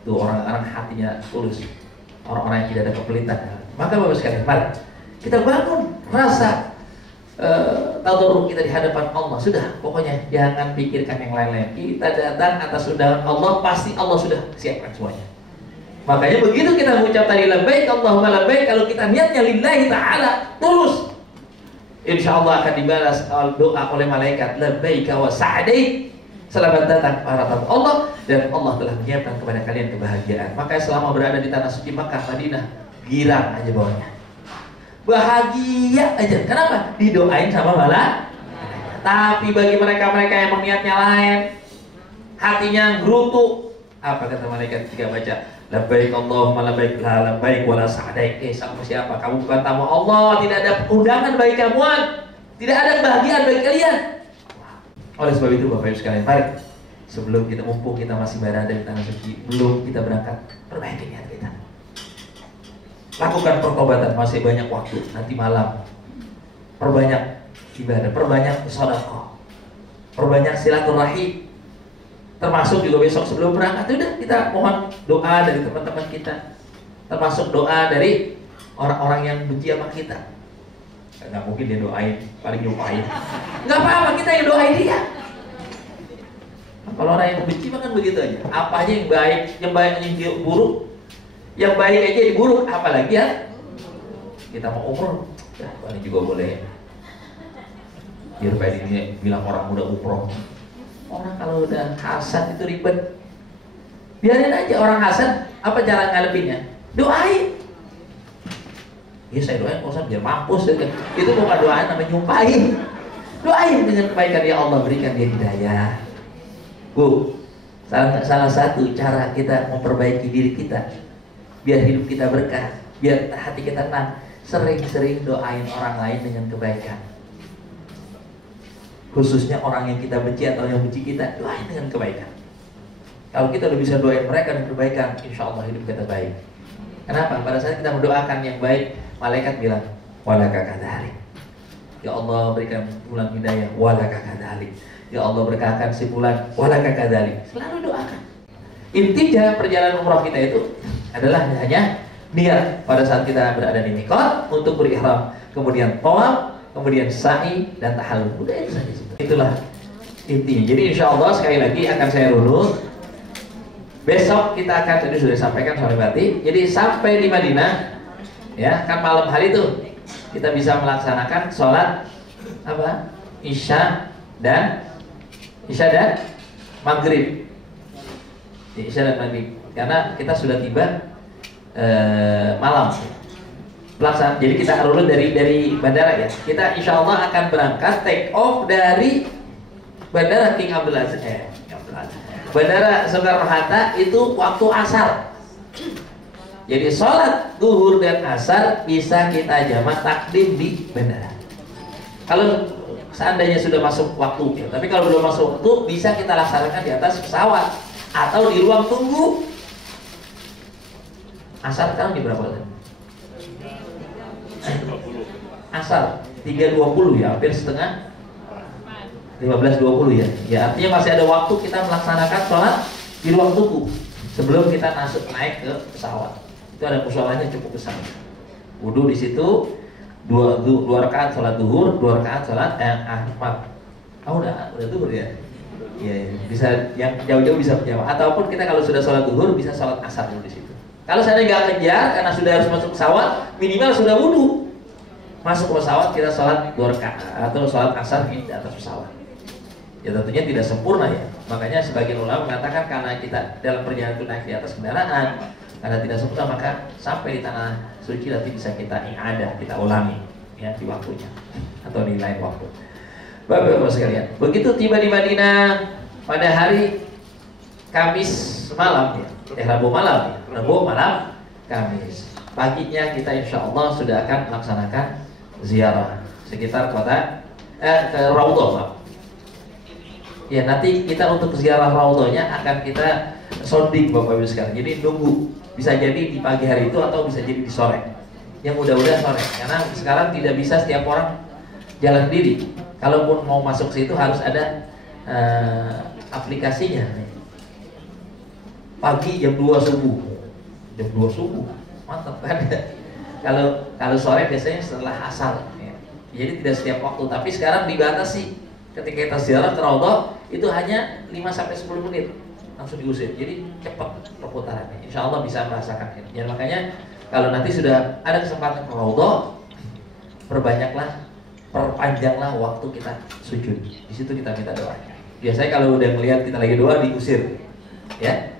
Tuh orang-orang hatinya tulus, orang-orang yang tidak ada kepelitan. Maka Bapak sekalian, mari kita bangun rasa tadarruk kita di hadapan Allah. Sudah, pokoknya jangan pikirkan yang lain-lain. Kita datang atas undangan Allah, pasti Allah sudah siapkan semuanya. Makanya begitu kita mengucap tadi labbaik Allahumma labbaik, kalau kita niatnya lillahi ta'ala tulus, insya Allah akan dibalas doa oleh malaikat labbaik wa sa'daik, selamat datang para tamu Allah, dan Allah telah menyiapkan kepada kalian kebahagiaan. Makanya selama berada di tanah suci Makkah, Madinah, girang aja bawahnya, bahagia aja. Kenapa? Didoain sama malaikat. Tapi bagi mereka-mereka yang niatnya lain, hatinya gerutu, apa kata malaikat ketika baca labbaik Allahumma labbaik la labbaik wala sa'daik? Sama siapa? Kamu bukan tamu Allah, tidak ada undangan bagi kamuan, tidak ada kebahagiaan bagi kalian. Oleh sebab itu Bapak Ibu sekalian, mari sebelum kita mumpung kita masih berada di tanah suci, belum kita berangkat, perbaiki niat kita. Lakukan pertobatan, masih banyak waktu. Nanti malam perbanyak ibadah, perbanyak sedekah, perbanyak silaturahim. Termasuk juga besok sebelum berangkat, udah kita mohon doa dari teman-teman kita, termasuk doa dari orang-orang yang benci sama kita. Nggak mungkin dia doain, paling nyumpain. Nggak apa-apa, kita yang doain dia. Kalau orang yang benci makan begitu aja. Apa aja yang baik yang buruk, yang baik aja diburuk, apalagi ya kita mau umroh, ya paling juga boleh. Biar Pak ini bilang orang muda umroh. Orang kalau udah hasad itu ribet. Biarin aja orang hasad. Apa cara ngadepinnya? Doain. Ya saya doain Pak Ustaz biar mampus gitu. Itu bukan doain, namanya nyumpahin. Doain dengan kebaikan, ya Allah berikan dia hidayah. Bu, salah satu cara kita memperbaiki diri kita biar hidup kita berkah, biar hati kita tenang, sering-sering doain orang lain dengan kebaikan. Khususnya orang yang kita benci atau yang benci kita, doain dengan kebaikan. Kalau kita udah bisa doain mereka dengan kebaikan, insya Allah hidup kita baik. Kenapa? Pada saat kita mendoakan yang baik, malaikat bilang walaka kadzalik. Ya Allah berikan bulan hidayah, walaka kadzalik. Ya Allah berkahkan si bulan, walaka kadzalik. Selalu doakan. Intinya perjalanan umrah kita itu adalah hanya niat pada saat kita berada di miqat untuk berihram, kemudian tawaf, kemudian sa'i dan tahallul. Udah itu saja. Itulah intinya. Jadi insya Allah sekali lagi akan saya runut. Besok kita akan, tadi sudah disampaikan oleh Bati. Jadi sampai di Madinah, ya kan malam hari itu kita bisa melaksanakan sholat apa? Isya dan Maghrib. Isya dan Maghrib. Karena kita sudah tiba malam. Pelaksanaan. Jadi kita urut dari bandara ya. Kita insya Allah akan berangkat take off dari bandara King Abdul Aziz. Bandara Soekarno-Hatta itu waktu asar. Jadi sholat zuhur dan asar bisa kita jamak takdim di bandara. Kalau seandainya sudah masuk waktu, tapi kalau belum masuk waktu bisa kita laksanakan di atas pesawat atau di ruang tunggu. Asar sekarang di berapa? Asar 3.20 ya, hampir setengah 15.20 ya. Ya artinya masih ada waktu kita melaksanakan sholat di ruang tunggu sebelum kita naik ke pesawat. Itu ada musolahnya cukup besar. Wudu di situ, dua rakaat sholat duhur, 2 rakaat sholat ahmad. Udah duhur ya. Ya, bisa yang jauh-jauh bisa berjamaah. Ataupun kita kalau sudah sholat duhur bisa sholat asar dulu di situ. Kalau saya nggak kejar karena sudah harus masuk pesawat, minimal sudah wudu. Masuk ke pesawat kita sholat 2 rakaat atau sholat asar di atas pesawat. Ya tentunya tidak sempurna ya. Makanya sebagian ulama mengatakan karena kita dalam perjalanan itu naik di atas kendaraan, karena tidak sempurna maka sampai di tanah suci nanti bisa kita i'adah, kita ulangi ya di waktunya atau di lain waktu. Bapak-bapak sekalian, begitu tiba di Madinah pada hari Kamis malam ya, Rabu malam, Rabu malam Kamis. Paginya kita insya Allah sudah akan melaksanakan ziarah sekitar kota ke Raudhah. Ya, nanti kita untuk ziarah Raudhahnya akan kita sounding Bapak Ibu sekalian. Jadi nunggu, bisa jadi di pagi hari itu atau bisa jadi di sore. Yang mudah-mudahan sore, karena sekarang tidak bisa setiap orang jalan sendiri. Kalaupun mau masuk situ harus ada aplikasinya. Pagi jam 2 subuh. Jam 2 subuh. Mantap kan? Kalau sore biasanya setelah asar ya. Jadi tidak setiap waktu, tapi sekarang dibatasi. Ketika kita ziarah ke Raudhah itu hanya 5-10 menit langsung diusir. Jadi cepat perputarannya. Insya Allah bisa merasakan ini. Ya, makanya kalau nanti sudah ada kesempatan ke Raudhah, perpanjanglah waktu kita sujud. Di situ kita minta doanya. Biasanya kalau udah melihat kita lagi doa diusir, ya.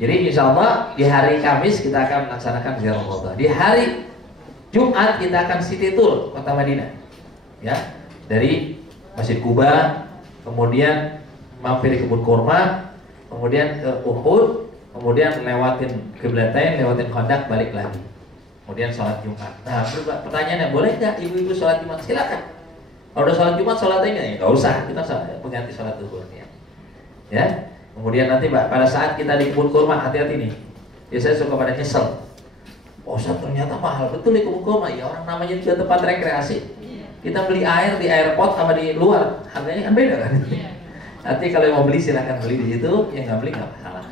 Jadi insya Allah di hari Kamis kita akan melaksanakan ziarah Raudhah. Di hari Jumat kita akan city tour kota Madinah, ya, dari Masjid Kuba, kemudian mampir di kebun kurma, kemudian ke Uhud, kemudian lewatin Qiblatain, lewatin Khandaq, balik lagi. Kemudian sholat Jumat. Nah, pertanyaannya, boleh nggak ibu-ibu sholat Jumat? Silakan. Kalau udah sholat Jumat, sholatnya ya nggak usah. Kita pengganti sholat zuhur ya. Ya. Kemudian nanti pada saat kita di kebun kurma, hati-hati nih. Biasanya suka pada nyesel. Oh, ternyata mahal betul di kebun kurma. Ya, orang namanya juga tempat rekreasi. Kita beli air di airport sama di luar, harganya kan beda kan. Nanti kalau mau beli silakan beli di situ, yang nggak beli nggak masalah.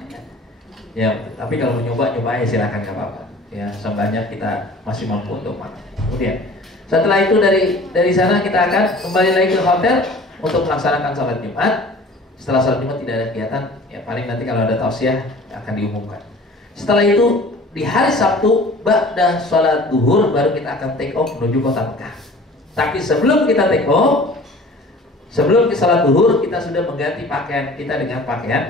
Ya, tapi kalau mau nyoba aja silakan, nggak apa-apa. Ya, sebanyak kita masih mampu untuk makan. Kemudian setelah itu dari sana kita akan kembali lagi ke hotel untuk melaksanakan sholat Jumat. Setelah sholat Jumat tidak ada kegiatan, ya paling nanti kalau ada tausiah akan diumumkan. Setelah itu di hari Sabtu ba'da sholat duhur baru kita akan take off menuju kota Mekah. Tapi sebelum kita take off, sebelum kita sholat duhur, kita sudah mengganti pakaian kita dengan pakaian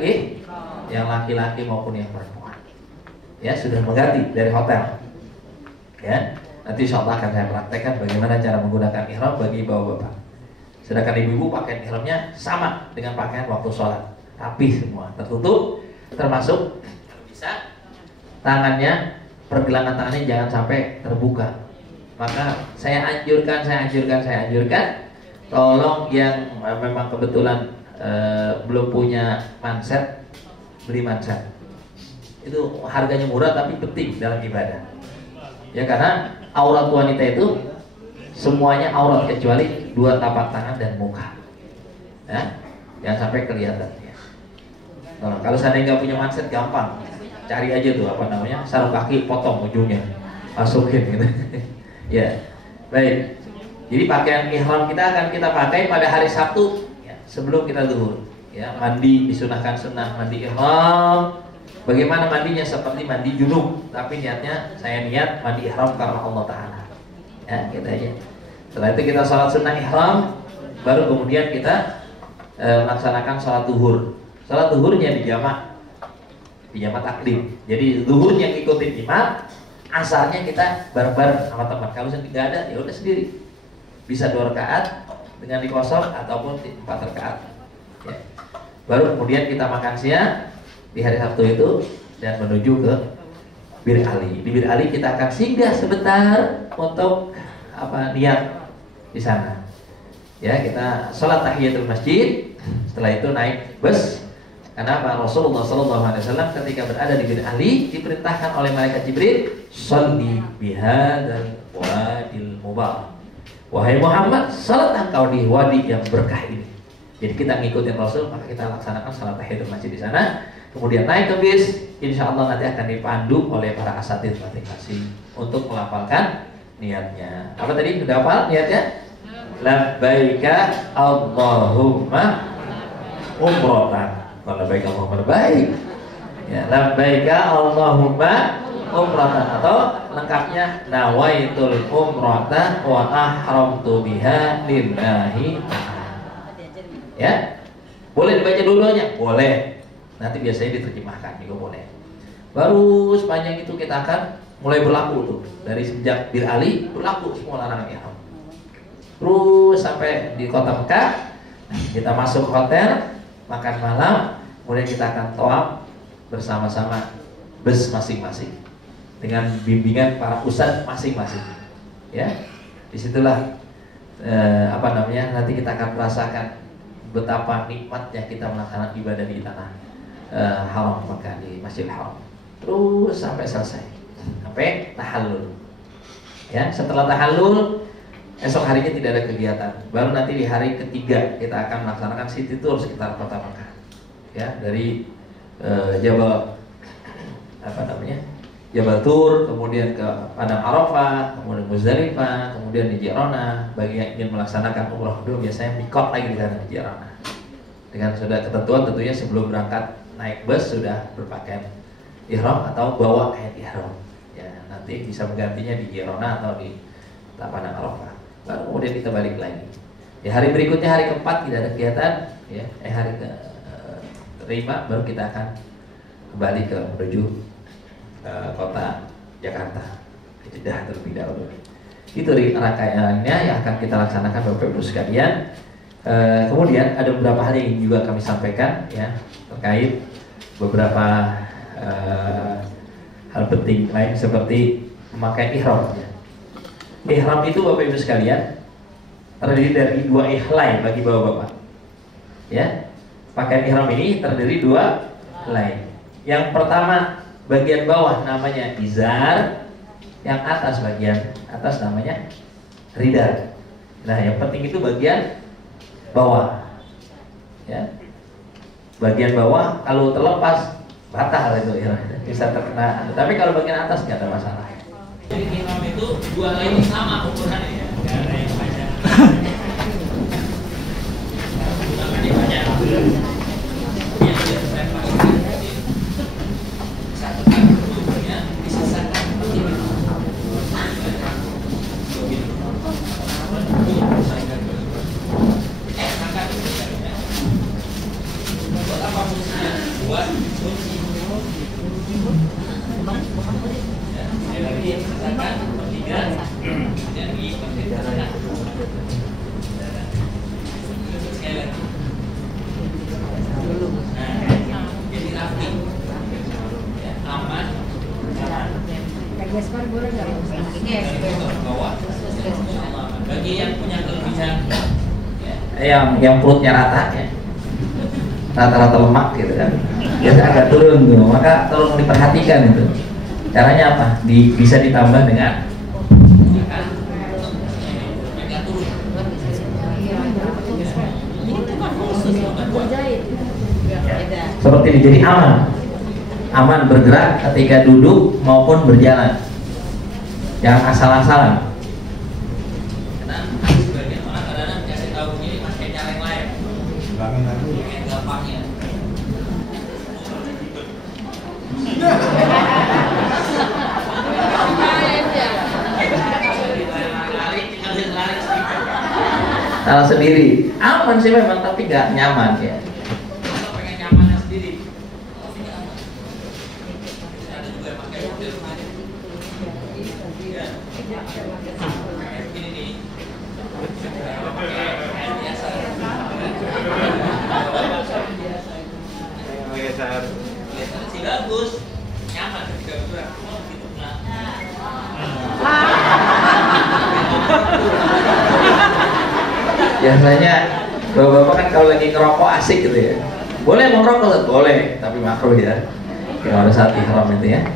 yang laki-laki maupun yang perempuan. Ya, sudah mengganti dari hotel. Ya, nanti insya Allah akan saya praktekkan bagaimana cara menggunakan ihram bagi bapak-bapak. Sedangkan ibu-ibu pakaian ihramnya sama dengan pakaian waktu sholat, rapi semua, tertutup, termasuk bisa tangannya, pergelangan tangannya jangan sampai terbuka. Maka saya anjurkan, tolong yang memang kebetulan belum punya manset, beli manset. Itu harganya murah tapi penting dalam ibadah. Ya, karena aurat wanita itu semuanya aurat kecuali 2 tapak tangan dan muka. Ya, jangan sampai kelihatan. Ya. Kalau seandainya nggak punya manset gampang, cari aja tuh sarung kaki, potong ujungnya, masukin gitu. Ya, baik. Jadi pakaian ihram kita akan kita pakai pada hari Sabtu ya, sebelum kita zuhur. Ya, mandi disunahkan sunnah mandi ihram. Bagaimana mandinya? Seperti mandi junub, tapi niatnya saya niat mandi ihram karena Allah Ta'ala. Ya, gitu aja. Setelah itu kita sholat sunnah ihram, baru kemudian kita melaksanakan sholat zuhur. Sholat zuhurnya di jamak takdim. Jadi zuhurnya ngikutin imam, asarnya kita bareng-bareng sama teman. Kalau tidak ada, ya udah sendiri. Bisa 2 rakaat dengan dikosong ataupun 4 rakaat. Ya. Baru kemudian kita makan siang di hari Sabtu itu dan menuju ke Bir Ali. Di Bir Ali kita akan singgah sebentar untuk niat di sana. Ya, kita sholat tahiyatul masjid. Setelah itu naik bus. Karena Rasulullah SAW ketika berada di Bir Ali diperintahkan oleh malaikat Jibril, "Sholli bihadzal wadil mubarak." Wahai Muhammad, salat engkau di wadi yang berkah ini. Jadi kita ngikutin Rasul, maka kita laksanakan salat tahiyatul masjid di sana. Kemudian naik ke bis, insya Allah nanti akan dipandu oleh para asatidz masing-masing untuk melafalkan niatnya. Apa tadi? Sudah hafal niatnya? Labbaika Allahumma umrotan. Kalau labbaika Allahumma baik. Ya, labbaika Allahumma umratan, atau lengkapnya nawaitul umrata wa ahramtu biha lillahi ta'ala. Ya, boleh dibaca dulunya, boleh. Nanti biasanya diterjemahkan juga boleh. Baru sepanjang itu kita akan mulai berlaku tuh dari sejak Bir Ali berlaku semua larangan ihram. Terus sampai di kota Mekah Nah, kita masuk hotel, makan malam, kemudian kita akan tawaf bersama-sama bus masing-masing dengan bimbingan para ustadz masing-masing. Ya, disitulah nanti kita akan merasakan betapa nikmatnya kita melaksanakan ibadah di tanah haram Makkah, di Masjidil Haram, terus sampai selesai, sampai tahallul. Ya, setelah tahallul esok harinya tidak ada kegiatan, baru nanti di hari ketiga kita akan melaksanakan city tour sekitar kota Makkah. Ya, dari Jabal Jabal Tur, kemudian ke Padang Arafah, kemudian Muzdalifah, kemudian di Jirona. Bagi yang ingin melaksanakan umroh dulu biasanya mikot lagi di sana di Jirona. Dengan sudah ketentuan tentunya sebelum berangkat naik bus sudah berpakaian ihram atau bawa kain ihram. Ya, nanti bisa menggantinya di Jirona atau di Padang Arafah. Lalu kemudian kita balik lagi. Di hari berikutnya, hari keempat tidak ada kegiatan, ya. Hari ke-5 baru kita akan kembali ke menuju kota Jakarta, Jeddah terlebih dahulu. Itu rangkaiannya yang akan kita laksanakan Bapak Ibu sekalian. Kemudian ada beberapa hal yang juga kami sampaikan, ya, terkait beberapa hal penting lain seperti memakai ihram. Ihram itu Bapak Ibu sekalian terdiri dari 2 ihlai bagi bapak-bapak. Ya, pakaian ihram ini terdiri 2 helai. Yang pertama bagian bawah namanya izar, yang atas bagian atas namanya ridar. Nah, yang penting itu bagian bawah. Ya, bagian bawah kalau terlepas batal itu, ya, bisa terkena. Tapi kalau bagian atas nggak ada masalah. Jadi ihram itu 2 helai sama ukurannya ya, nggak ada yang panjang. Makanya banyak. Bagi yang punya kelebihan, yang perutnya rata, ya, rata-rata lemak gitu kan, biasa agak turun tuh, maka tolong diperhatikan itu. Caranya apa? Bisa ditambah dengan seperti ini, jadi aman bergerak ketika duduk maupun berjalan, jangan asal-asalan. sebagian orang kadang-kadang kasih tahu begini pakai cara yang lain, pakai gampangnya. Kalau sendiri aman sih memang, tapi nggak nyaman, ya. Kalau pengen nyamannya sendiri, ada juga yang pakai model ya. Ini nih, pakai kain biasa. Kelihatan sih bagus, nyaman ketika bergerak. Cuma begitu pulang. Biasanya bapak-bapak kan kalau lagi ngerokok asik gitu, ya. Boleh merokok, boleh, tapi makruh, ya. Kalau saat ihram itu, ya,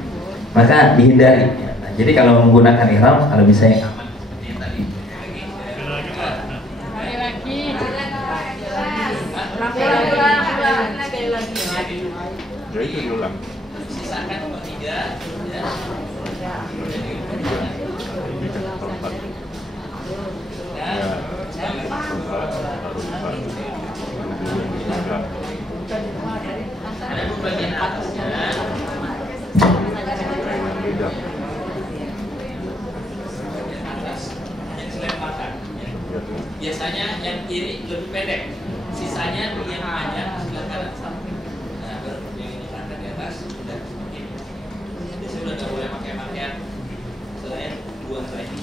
maka dihindari, ya. Nah, jadi kalau menggunakan ihram, kalau bisa yang aman seperti yang tadi. Sisakan nomor 3, ya. Ada bagian atasnya. Bagian atas yang selemparkan. Biasanya yang kiri lebih pendek, sisanya yang panjang sebelah kanan. Nah, baru yang ini angkat di atas sudah begini. Biasanya udah nggak boleh pakai pakaian selain 2 helai ini.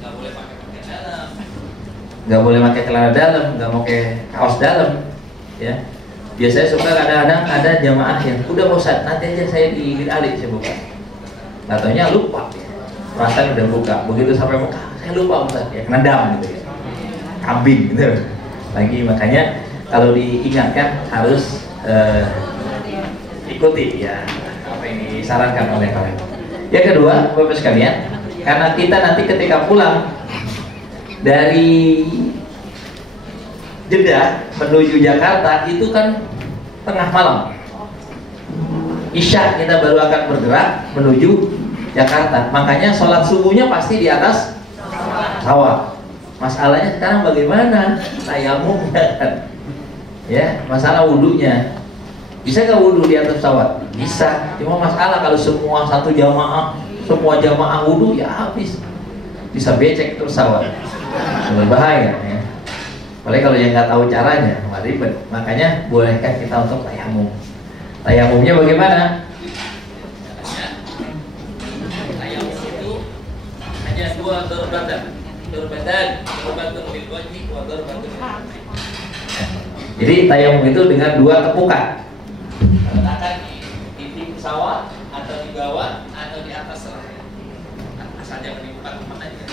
Nggak boleh pakai pakaian dalam. nggak boleh pakai celana dalam, nggak mau pakai kaos dalam, ya. Biasanya suka kadang-kadang ada jamaah yang udah bosan, nanti aja saya di Bin Ali saya buka. Katanya lupa, perasaan udah buka, begitu sampai buka, saya lupa Ustaz, ya kena dam gitu ya, kambing gitu. Lagi makanya kalau diingatkan harus ikuti ya apa yang disarankan oleh kalian. Yang kedua, Bapak sekalian, karena kita nanti ketika pulang dari Jeddah menuju Jakarta itu kan tengah malam, Isya kita baru akan bergerak menuju Jakarta. Makanya sholat subuhnya pasti di atas pesawat. Masalahnya sekarang bagaimana tayamum ya, masalah wudhunya. Bisa nggak wudhu di atas pesawat? Bisa. Cuma masalah kalau semua semua jamaah wudhu ya habis, bisa becek terus pesawat, berbahaya ya. Apalagi kalau yang nggak tahu caranya, ribet. Makanya bolehkan kita untuk tayamum. Tayamumnya bagaimana? Tayamum itu hanya dua dorbatan bil wajhi wa dorbatun. Jadi tayamum itu dengan dua tepukan. Letakkan di pesawat atau di bawah atau di atas lah. Asal jangan di tempat aja.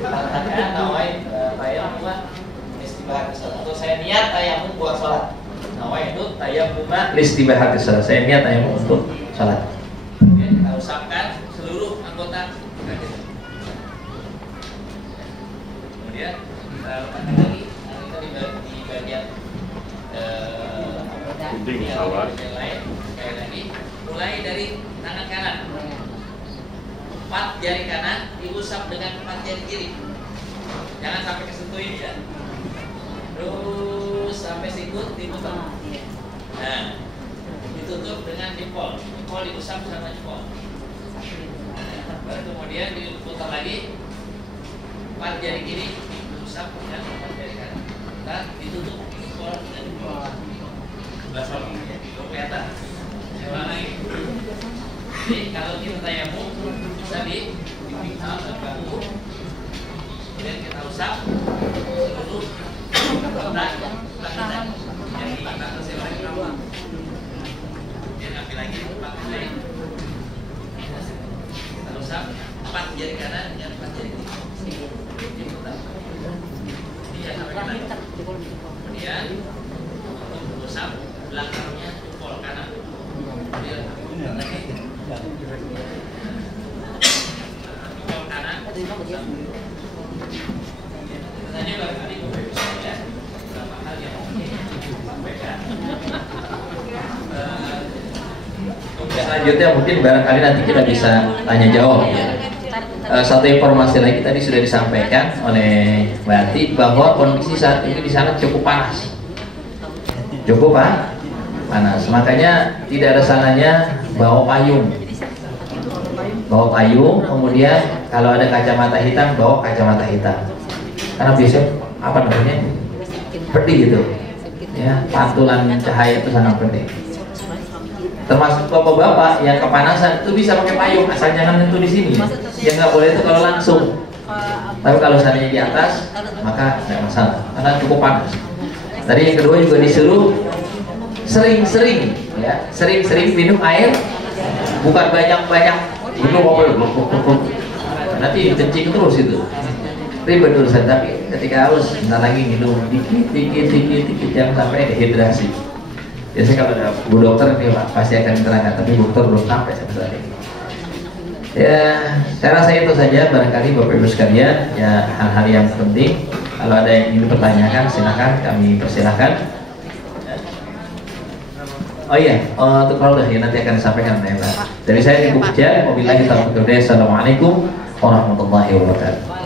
Letakkan nawai tayamum istibahah salat. Atau saya niat tayamum buat salat. Nawai itu tayamum Istibahah salat. Saya niat tayamum untuk salat. Kita usapkan seluruh anggota. Kemudian kita letakkan lagi. Kita di bagian penting pesawat. Sekali lagi, mulai dari tangan kanan. 4 jari kanan diusap dengan 4 jari kiri. Jangan sampai kesentuh ini ya. Terus sampai sikut diputar. Nah, ditutup dengan jempol. Jempol diusap sama jempol. Baru kemudian diputar lagi. 4 jari kiri diusap dengan 4 jari kanan. Dan ditutup jempol dengan jempol. Kelihatan. Jadi kalau kita tayamum bisa di pingsan dan batu, kemudian kita usap seluruh anggota kita yang di atas yang kamu. Kemudian ambil lagi 4 jari, kita usap 4 jari kanan dengan 4 jari kiri. Ini sampai lagi. Kemudian untuk usap belakangnya jempol kanan. Kemudian jempol kanan. Tanya barangkali ya, beberapa hal yang mungkin disampaikan. Selanjutnya mungkin barangkali nanti kita bisa tanya jawab ya. Satu informasi lagi tadi sudah disampaikan oleh Mbak Ati bahwa kondisi saat ini di sana cukup panas. Cukup panas. Makanya tidak ada sananya bawa payung. Bawa payung, kemudian kalau ada kacamata hitam bawa kacamata hitam. Karena biasanya apa namanya? Pedih gitu. Ya, pantulan cahaya itu sangat penting. Termasuk bapak-bapak yang kepanasan itu bisa pakai payung, asal jangan tentu di sini. Yang nggak boleh itu kalau langsung. Tapi kalau seandainya di atas, maka tidak masalah, karena cukup panas. Tadi yang kedua juga disuruh sering-sering, ya, sering-sering minum air, bukan banyak-banyak minum nanti kencing terus itu. Ribet urusan, tapi ketika haus, bentar lagi minum dikit, jangan sampai dehidrasi. Biasanya kalau ada Bu Dokter nih Pak, pasti akan diterangkan, tapi Bu Dokter belum sampai sebenarnya. Ya, saya rasa itu saja barangkali Bapak Ibu sekalian, ya hal-hal yang penting. Kalau ada yang ingin dipertanyakan, silakan kami persilahkan. Oh iya, untuk kalau ya nanti akan disampaikan oleh Pak. Dari saya Ibu Puja, wabillahi taufiq wal hidayah. Assalamualaikum warahmatullahi wabarakatuh.